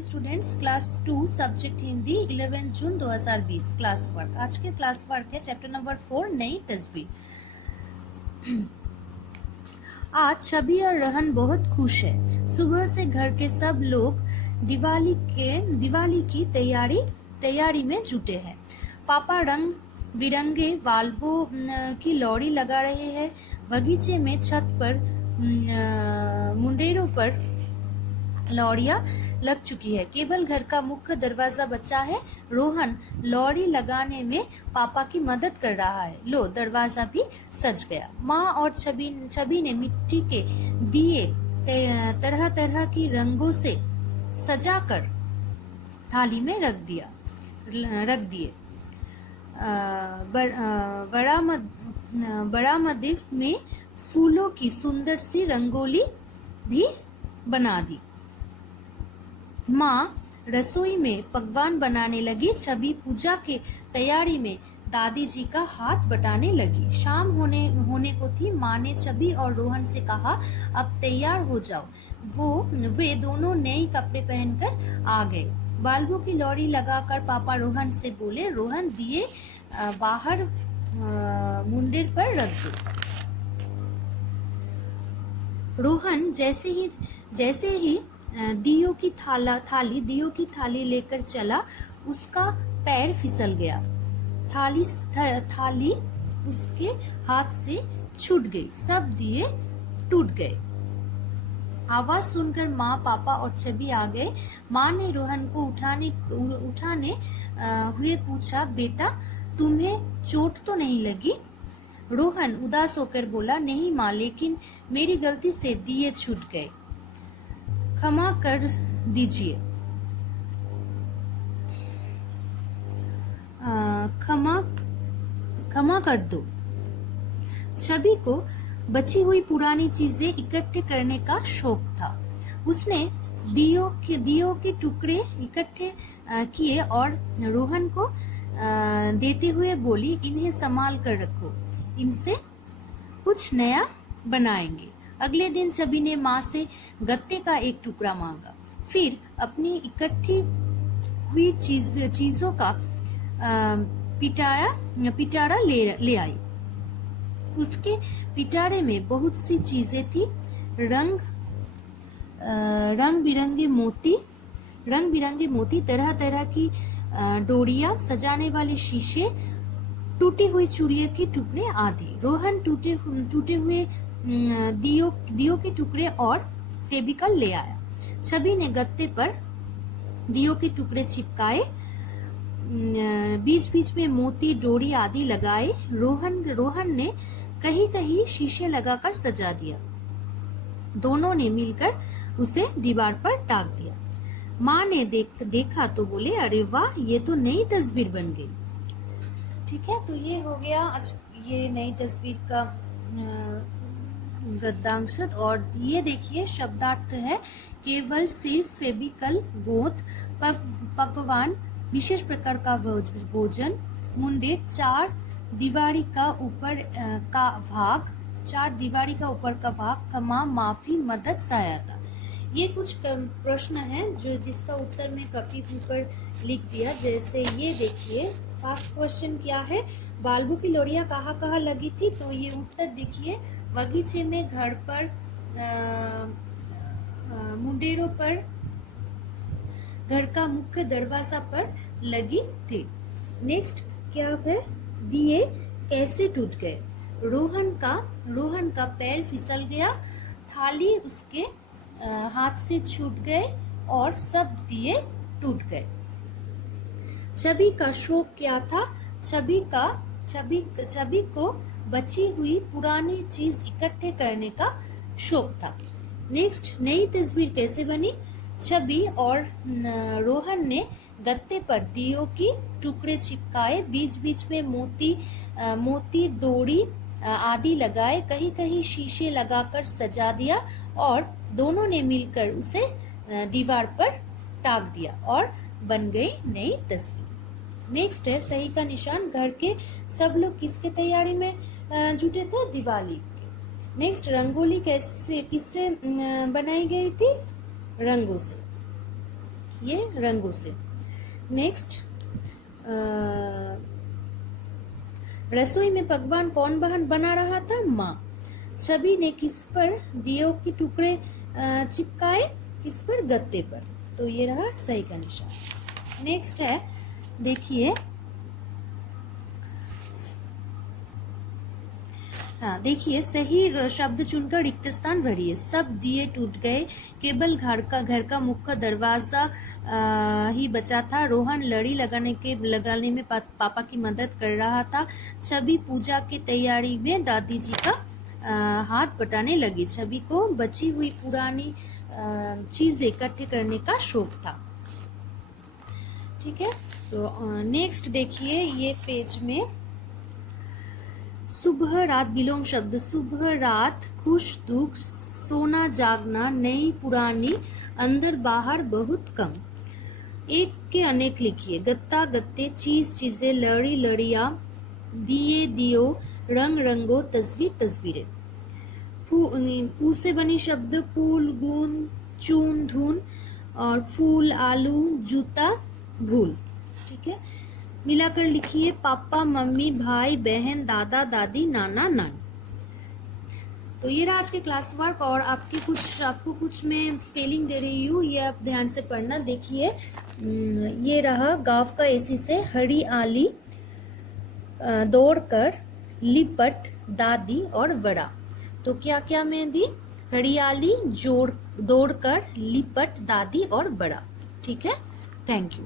Morning students, class 2 subject Hindi 11 जून 2020 class work. आज के class work है चैप्टर नंबर 4 नई तस्वीर। आज छवि और रहन बहुत खुश है। सुबह से घर के सब लोग दिवाली की तैयारी में जुटे हैं। पापा रंग बिरंगे बाल्बों की लौड़ी लगा रहे हैं। बगीचे में छत पर मुंडेरों पर लौड़ियां लग चुकी है। केवल घर का मुख्य दरवाजा बचा है। रोहन लौड़ी लगाने में पापा की मदद कर रहा है। लो, दरवाजा भी सज गया। माँ और छवि ने मिट्टी के दिए तरह तरह की रंगों से सजाकर थाली में रख दिए। बरामदे में फूलों की सुंदर सी रंगोली भी बना दी। माँ रसोई में पकवान बनाने लगी। छवि पूजा के तैयारी में दादी जी का हाथ बटाने लगी। शाम होने को थी। माँ ने छवि और रोहन से कहा, अब तैयार हो जाओ। वे दोनों नए कपड़े पहनकर आ गए। बाल्बों की लौड़ी लगाकर पापा रोहन से बोले, रोहन दिए बाहर मुंडेर पर रख दो। रोहन जैसे ही दियो की थाली लेकर चला, उसका पैर फिसल गया। थाली उसके हाथ से छूट गई। सब दिए टूट गए। आवाज सुनकर माँ, पापा और छवि आ गए। माँ ने रोहन को उठाने हुए पूछा, बेटा तुम्हें चोट तो नहीं लगी? रोहन उदास होकर बोला, नहीं माँ, लेकिन मेरी गलती से दिए छूट गए, क्षमा कर दीजिए। क्षमा कर दो। छवि को बची हुई पुरानी चीजें इकट्ठे करने का शौक था। उसने दियो के टुकड़े इकट्ठे किए और रोहन को देते हुए बोली, इन्हें संभाल कर रखो, इनसे कुछ नया बनाएंगे। अगले दिन छवि ने माँ से गत्ते का एक टुकड़ा मांगा। फिर अपनी इकट्ठी हुई चीजों का पिटारा ले आई। उसके पिटारे में बहुत सी चीजें थी। रंग बिरंगे मोती, तरह तरह की डोरियां, सजाने वाले शीशे, टूटी हुई चूड़ियों के टुकड़े आदि। रोहन टूटे हुए दियो के टुकड़े और फेविकॉल ले आया। छवि ने गत्ते पर दियो के टुकड़े चिपकाए, बीच बीच में मोती, डोरी आदि लगाए। रोहन ने कहीं शीशे लगाकर सजा दिया। दोनों ने मिलकर उसे दीवार पर टांग दिया। माँ ने देखा तो बोले, अरे वाह, ये तो नई तस्वीर बन गई। ठीक है, तो ये हो गया आज ये नई तस्वीर का गद्यांश। और ये देखिए शब्दार्थ है, केवल सिर्फ फेविकल, गोंद, पकवान, विशेष प्रकार का भोजन, मुंडे, चार दीवारी का ऊपर का भाग, क्षमा, माफी, मदद, सहायता। ये कुछ प्रश्न हैं जो जिसका उत्तर मैं कॉपी पर लिख दिया। जैसे ये देखिए, फर्स्ट क्वेश्चन क्या है, बाल्बों की लौड़ियां कहाँ लगी थी? तो ये उत्तर देखिए, बगीचे में, घर पर, मुंडेरों पर, घर का मुख्य दरवाजा पर लगी थी। नेक्स्ट क्या है, दिए कैसे टूट गए? रोहन का पैर फिसल गया, थाली उसके हाथ से छूट गए और सब दिए टूट गए। छवि का शौक क्या था? छवि को बची हुई पुरानी चीज इकट्ठे करने का शौक था। नेक्स्ट, नई तस्वीर कैसे बनी? छवि और रोहन ने गत्ते पर दियो की टुकड़े चिपकाए, बीच बीच में मोती, डोरी आदि लगाए, कहीं शीशे लगाकर सजा दिया और दोनों ने मिलकर उसे दीवार पर टांग दिया और बन गई नई तस्वीर। नेक्स्ट है सही का निशान। घर के सब लोग किसके तैयारी में जुटे थे? दिवाली के। नेक्स्ट, रंगोली किससे बनाई गई थी? रंगों से। ये रंगों से। नेक्स्ट, रसोई में पकवान कौन बना रहा था? माँ। छवि ने किस पर दियों के टुकड़े चिपकाए? किस पर? गत्ते पर। तो ये रहा सही का निशान। नेक्स्ट है, देखिए, हाँ देखिए, सही शब्द चुनकर रिक्त स्थान भरिए। सब दिए टूट गए, केवल घर का मुख्य दरवाजा ही बचा था। रोहन लड़ी लगाने में पापा की मदद कर रहा था। छवि पूजा की तैयारी में दादी जी का हाथ बटाने लगी। छवि को बची हुई पुरानी चीजें इकट्ठे करने का शौक था। ठीक है, तो नेक्स्ट देखिए, ये पेज में सुबह रात विलोम शब्द। सुबह रात, खुश दुख, सोना जागना, नई पुरानी, अंदर बाहर, बहुत कम। एक के अनेक लिखिए। गत्ता गत्ते, चीज चीजें, लड़ी लड़िया, दिए दियो, रंग रंगो, तस्वीर तस्वीरें। ऊ से बनी शब्द फूल, गुण, चून, धुन, और फूल, आलू, जूता, भूल। ठीक है, मिलाकर लिखिए। पापा मम्मी, भाई बहन, दादा दादी, नाना नानी। तो ये रहा आज के क्लास वर्क, और आपको कुछ मैं स्पेलिंग दे रही हूँ, ये आप ध्यान से पढ़ना। देखिए, ये रहा गांव का एसी से, हरियाली, दौड़कर, लिपट, दादी और बड़ा। तो क्या क्या मैं दी? हरियाली, दौड़कर, लिपट, दादी और बड़ा। ठीक है, थैंक यू।